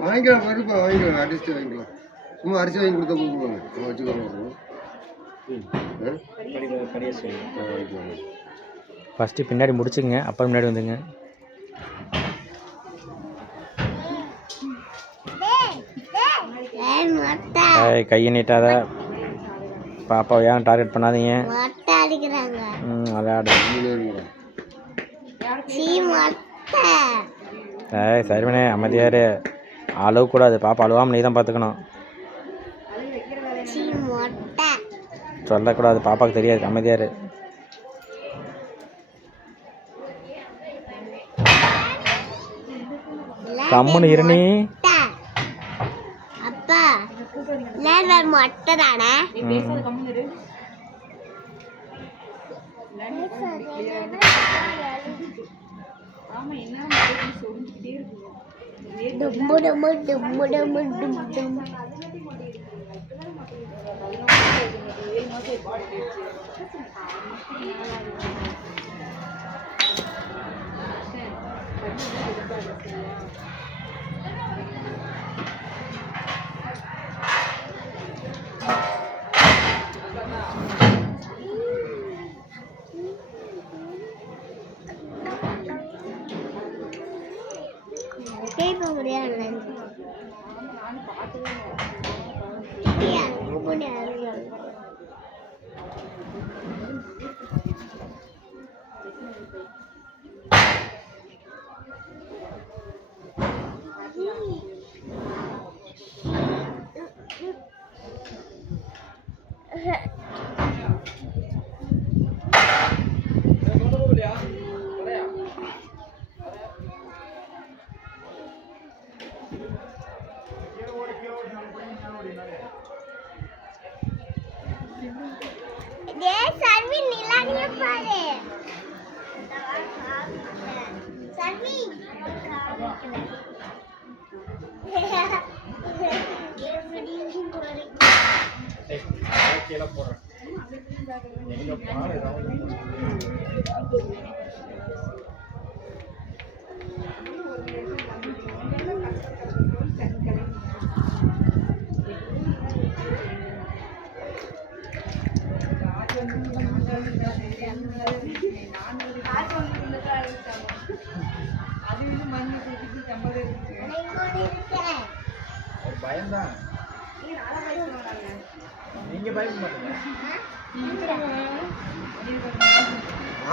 வாங்கிக்கலாம் பருப்பா வாங்கிக்கலாம் அடிச்சுட்டு வாங்கிக்கலாம். சும்மா அரிசி வாங்கி கொடுத்தா கொடுப்பாங்க வச்சுக்கோங்க. ஃபஸ்ட்டு பின்னாடி முடிச்சுங்க, அப்புறம் முன்னாடி வந்துங்க. கையை நீட்டாத பாப்பாவை ஏன் டார்கெட் பண்ணாதீங்க. விளையாடு. சரிமனே அமைதியாரு. அழுவக்கூடாது. பாப்பா அழுவாமல் நீ தான் பார்த்துக்கணும். சொல்லக்கூடாது, பாப்பாவுக்கு தெரியாது. அமைதியாரு. கம்முன்னு இருணி. மொட்டை தானே டும்மு டும்மு டும்மு டும்மு டும்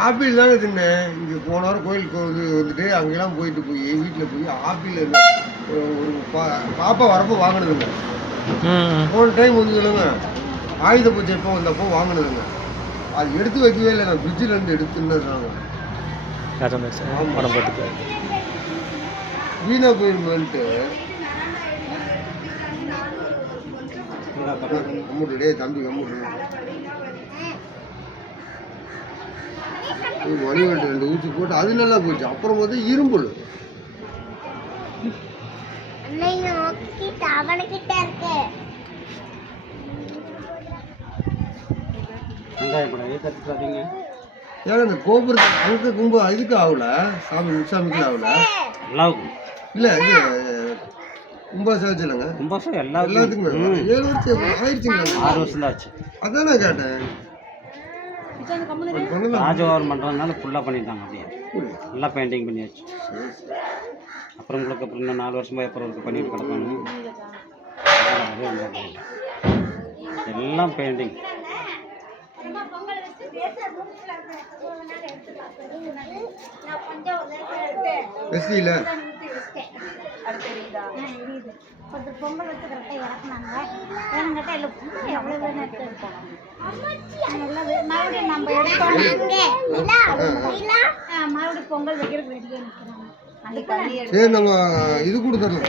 ஆப்பிள் தானே தின்னேன். இங்கே போன வாரம் கோயிலுக்கு வந்துட்டு அங்கெல்லாம் போயிட்டு போய் வீட்டில் போய் ஆப்பிள் ஒரு பாப்பா வரப்போ வாங்கினதுங்க. போன டைம் வந்து சொல்லுங்க ஆயுத பூஜை எப்போ வந்தப்போ வாங்கினதுங்க. அது எடுத்து வைக்கவே இல்லை. நான் ஃப்ரிட்ஜில் இருந்து எடுத்துன்னு வீணா போயிருமான்ட்டு கம்முட்டு தம்பி கம்முட்டு மணிவெட்டு 2 ஊசி போட்டு அது நல்லா போச்சு. அப்புறம் வந்து இரும்புல் ஏன்னா இந்த கோபுரத்துக்கு அங்கே கும்ப இதுக்கு ஆகல. சாமிக்கு ஆகல இல்லை. இது கும்பாசம் இல்லைங்க. கும்பாசம் எல்லாத்துக்குமே 7 வருஷம் ஆயிடுச்சுங்களா? 6 வருஷம் தான் ஆச்சு. அதான் நான் கேட்டேன். ராஜோகம் பண்ணுறதுனால ஃபுல்லாக பண்ணிட்டாங்க. அப்படியே நல்லா பெயிண்டிங் பண்ணியாச்சு. அப்புறம் உங்களுக்கு அப்புறம் இன்னும் 4 வருஷமாக அப்புறம் பண்ணிட்டு கிடப்பாங்க. எல்லாம் பெயிண்டிங். கொஞ்சம் பொங்கல் வச்சு கரெக்டாக இறக்குனாங்க. வேணுங்கிட்ட இல்லை பொங்கல் எவ்வளோ வேணும் எடுத்து எடுப்போம். மறுபடியும் நம்ம எடுப்போம். மறுபடியும் பொங்கல் வைக்கிறதுக்கு ரெடியாக நிற்கிறாங்க. நம்ம இது கொடுத்துடலாம்.